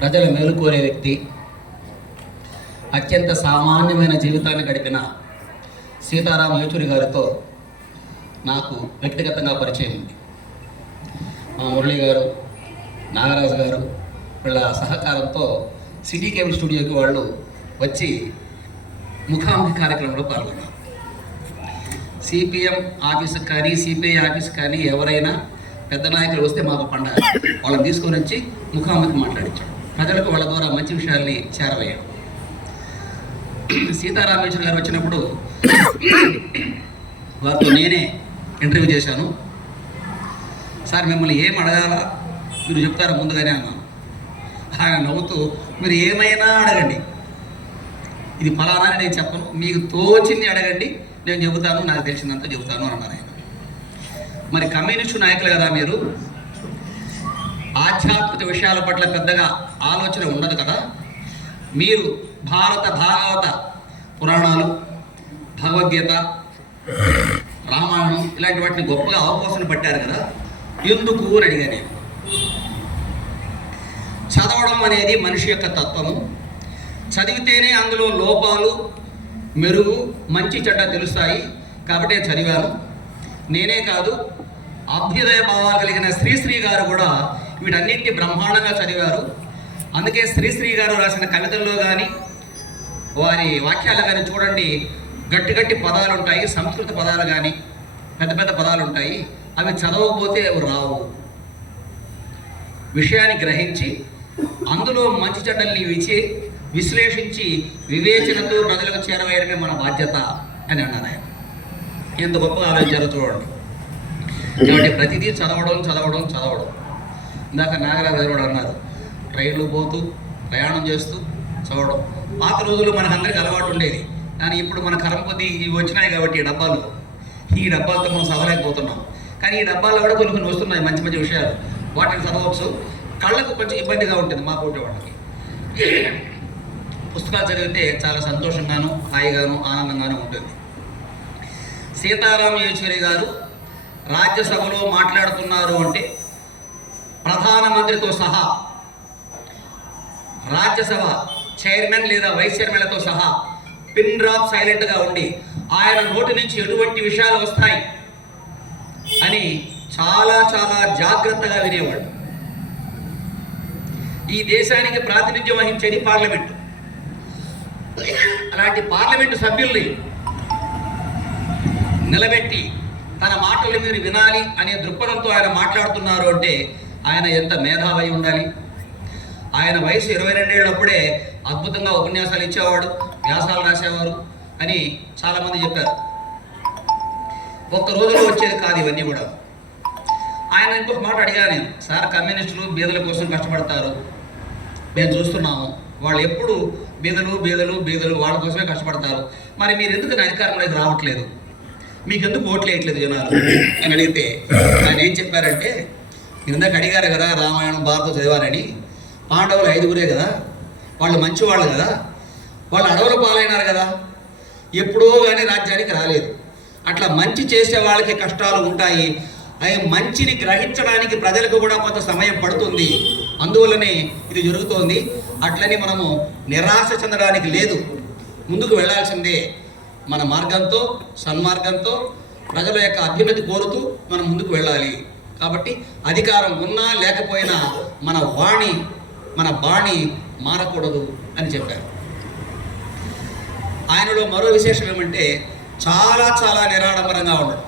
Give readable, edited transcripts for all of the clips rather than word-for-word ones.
ప్రజల మేలు కోరే వ్యక్తి, అత్యంత సామాన్యమైన జీవితాన్ని గడిపిన సీతారాం యేచూరి గారితో నాకు వ్యక్తిగతంగా పరిచయం ఉంది. మా మురళి గారు, నాగరాజు గారు వీళ్ళ సహకారంతో సిటీ కేబుల్ స్టూడియోకి వాళ్ళు వచ్చి ముఖాముఖి కార్యక్రమంలో పాల్గొన్నారు. సిపిఎం ఆఫీసుకి కానీ సిపిఐ ఆఫీస్కి కానీ ఎవరైనా పెద్ద నాయకులు వస్తే మాకు పండగ, వాళ్ళని తీసుకొని వచ్చి ముఖాముఖి మాట్లాడించాడు. ప్రజలకు వాళ్ళ ద్వారా మంచి విషయాల్ని చేరవేయడం. సీతారాం యేచూరి గారు వచ్చినప్పుడు వారితో నేనే ఇంటర్వ్యూ చేశాను. సార్ మిమ్మల్ని ఏం అడగాలా మీరు చెప్తారా ముందుగానే అన్నాను. ఆయన నవ్వుతూ మీరు ఏమైనా అడగండి, ఇది ఫలానా అని నేను చెప్పను, మీకు తోచింది అడగండి, నేను చెబుతాను, నాకు తెలిసినంత చెబుతాను అని అన్నారు ఆయన. మరి కమ్యూనిస్టు నాయకులు కదా మీరు, ఆధ్యాత్మిక విషయాల పట్ల పెద్దగా ఆలోచన ఉండదు కదా, మీరు భారత భాగవత పురాణాలు, భగవద్గీత, రామాయణం ఇలాంటి వాటిని గొప్పగా అవపోసన పట్టారు కదా, ఎందుకు అని అడిగా నేను. చదవడం అనేది మనిషి యొక్క తత్వము, చదివితేనే అందులో లోపాలు, మెరుగు, మంచి చెడ్డ తెలుస్తాయి, కాబట్టి చదివాను. నేనే కాదు, అభ్యుదయ భావాలు కలిగిన శ్రీశ్రీ గారు కూడా వీటన్నింటినీ బ్రహ్మాండంగా చదివారు. అందుకే శ్రీశ్రీ గారు రాసిన కవితల్లో కానీ వారి వాక్యాలు కానీ చూడండి, గట్టి గట్టి పదాలు ఉంటాయి, సంస్కృత పదాలు కానీ పెద్ద పెద్ద పదాలు ఉంటాయి, అవి చదవకపోతే అవి రావు. విషయాన్ని గ్రహించి అందులో మంచి చెడ్డల్ని విశ్లేషించి వివేచనతో ప్రజలకు చేరవేయడమే మన బాధ్యత అని అన్నారు ఆయన. ఎంత గొప్పగా ఆలోచించారో చూడండి. కాబట్టి ప్రతిదీ చదవడం చదవడం చదవడం. ఇందాక నాగరాజు గారు కూడా అన్నారు, ట్రైన్లు పోతూ ప్రయాణం చేస్తూ చదవడం. పాత రోజుల్లో మనకు అందరికీ అలవాటు ఉండేది, కానీ ఇప్పుడు మన కరం కొద్ది ఇవి వచ్చినాయి కాబట్టి ఈ డబ్బాలతో మనం చదవలేకపోతున్నాం. కానీ ఈ డబ్బాల్లో కూడా కొన్ని కొన్ని వస్తున్నాయి మంచి మంచి విషయాలు, వాటిని చదవచ్చు. కళ్ళకు కొంచెం ఇబ్బందిగా ఉంటుంది మా పోటీ వాళ్ళకి. పుస్తకాలు చదివితే చాలా సంతోషంగాను, హాయిగాను, ఆనందంగాను ఉంటుంది. సీతారాం యేచూరి గారు రాజ్యసభలో మాట్లాడుతున్నారు అంటే ప్రధానమంత్రితో సహా, రాజ్యసభ చైర్మన్ లేదా వైస్ చైర్మన్లతో సహా పిన్ డ్రాప్ సైలెంట్గా ఉండి ఆయన నోటి నుంచి ఎటువంటి విషయాలు వస్తాయి అని చాలా చాలా జాగ్రత్తగా వినేవాడు. ఈ దేశానికి ప్రాతినిధ్యం వహించేది పార్లమెంటు. అలాంటి పార్లమెంటు సభ్యుల్ని నిలబెట్టి తన మాటలు మీరు వినాలి అనే దృక్పథంతో ఆయన మాట్లాడుతున్నారు అంటే ఆయన ఎంత మేధావి ఉండాలి. ఆయన వయసు 22 ఏళ్ళప్పుడే అద్భుతంగా ఉపన్యాసాలు ఇచ్చేవాడు, వ్యాసాలు రాసేవారు అని చాలామంది చెప్పారు. ఒక్క రోజులో వచ్చేది కాదు ఇవన్నీ కూడా. ఆయన ఇంకొక మాట అడిగా నేను, సార్ కమ్యూనిస్టులు బీదల కోసం కష్టపడతారు, మేము చూస్తున్నాము, వాళ్ళు ఎప్పుడు బీదలు బీదలు బీదలు వాళ్ళ కోసమే కష్టపడతారు, మరి మీరు ఎందుకు అధికారంలోకి రావట్లేదు, మీకు ఎందుకు ఓట్లు వేయట్లేదు జనాలు అని అడిగితే ఆయన ఏం చెప్పారంటే, మీరు ఇందాక అడిగారు కదా రామాయణం భారతం చదివారని, పాండవులు 5గురే కదా, వాళ్ళు మంచివాళ్ళు కదా, వాళ్ళు అడవుల పాలైనారు కదా, ఎప్పుడో కానీ రాజ్యానికి రాలేదు. అట్లా మంచి చేసే వాళ్ళకి కష్టాలు ఉంటాయి, అవి మంచిని గ్రహించడానికి ప్రజలకు కూడా కొంత సమయం పడుతుంది, అందువల్లనే ఇది జరుగుతోంది. అట్లని మనము నిరాశ చెందడానికి లేదు, ముందుకు వెళ్ళాల్సిందే. మన మార్గంతో, సన్మార్గంతో ప్రజల యొక్క అభ్యున్నతి కోరుతూ మనం ముందుకు వెళ్ళాలి. కాబట్టి అధికారం ఉన్నా లేకపోయినా మన బాణి మారకూడదు అని చెప్పారు. ఆయనలో మరో విశేషం ఏమంటే చాలా చాలా నిరాడంబరంగా ఉండడం.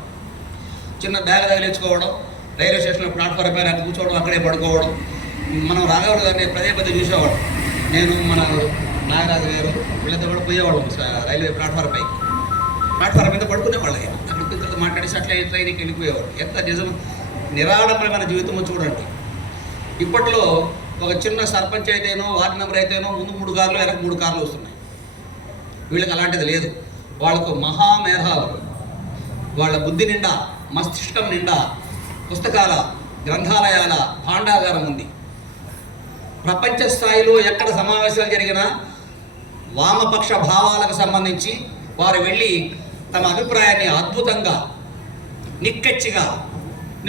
చిన్న బ్యాగ్ తగిలించుకోవడం, రైల్వే స్టేషన్లో ప్లాట్ఫారం పైన కూర్చోవడం, అక్కడే పడుకోవడం. మనం రాఘవుడు గారిని పదే చూసేవాడు, నేను మన నాగరాజు గారు వీళ్ళతో కూడా పోయేవాళ్ళం రైల్వే ప్లాట్ఫారం మీద పడుకునేవాళ్ళు. అక్కడ పిల్లలతో మాట్లాడేసి అట్లా ట్రైన్కి వెళ్ళిపోయేవాడు. ఎంత నిజం నిరాడంబరమైన జీవితమో చూడండి. ఇప్పట్లో ఒక చిన్న సర్పంచ్ అయితేనో వార్డు మెంబర్ అయితేనో ముందు 3 కార్లు వెనక 3 కార్లు వస్తున్నాయి. వీళ్ళకి అలాంటిది లేదు. వాళ్ళకు మహామేధావులు, వాళ్ళ బుద్ధి నిండా, మస్తిష్కం నిండా పుస్తకాల, గ్రంథాలయాల భాండాగారం ఉంది. ప్రపంచ స్థాయిలో ఎక్కడ సమావేశాలు జరిగినా వామపక్ష భావాలకు సంబంధించి వారు వెళ్ళి తమ అభిప్రాయాన్ని అద్భుతంగా, నిక్కచ్చిగా,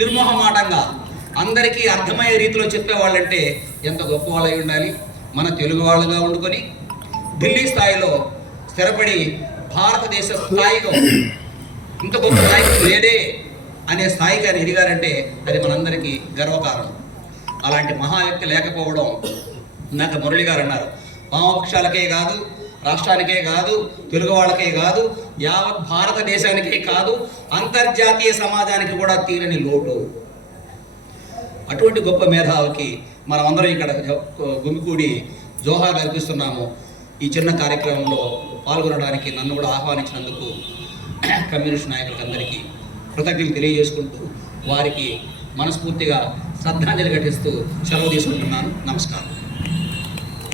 నిర్మోహమాటంగా అందరికీ అర్థమయ్యే రీతిలో చెప్పేవాళ్ళంటే ఎంత గొప్ప వాళ్ళు అయి ఉండాలి. మన తెలుగు వాళ్ళుగా వండుకొని ఢిల్లీ స్థాయిలో స్థిరపడి భారతదేశ స్థాయిలో ఇంత గొప్ప నాయకుడు లేడే అనే స్థాయికి ఆయన ఎదిగారంటే అది మనందరికీ గర్వకారణం. అలాంటి మహా వ్యక్తి లేకపోవడం, ఇందాక మురళి గారు అన్నారు, వామపక్షాలకే కాదు, రాష్ట్రానికే కాదు, తెలుగు వాళ్ళకే కాదు, యావత్ భారతదేశానికే కాదు, అంతర్జాతీయ సమాజానికి కూడా తీరని లోటు. అటువంటి గొప్ప మేధావికి మనమందరం ఇక్కడ గుమికూడి జోహార్ అర్పిస్తున్నాము. ఈ చిన్న కార్యక్రమంలో పాల్గొనడానికి నన్ను కూడా ఆహ్వానించినందుకు కమ్యూనిస్ట్ నాయకులకు అందరికీ కృతజ్ఞతలు తెలియజేసుకుంటూ వారికి మనస్ఫూర్తిగా శ్రద్ధాంజలి ఘటిస్తూ సెలవు తీసుకుంటున్నాను. నమస్కారం.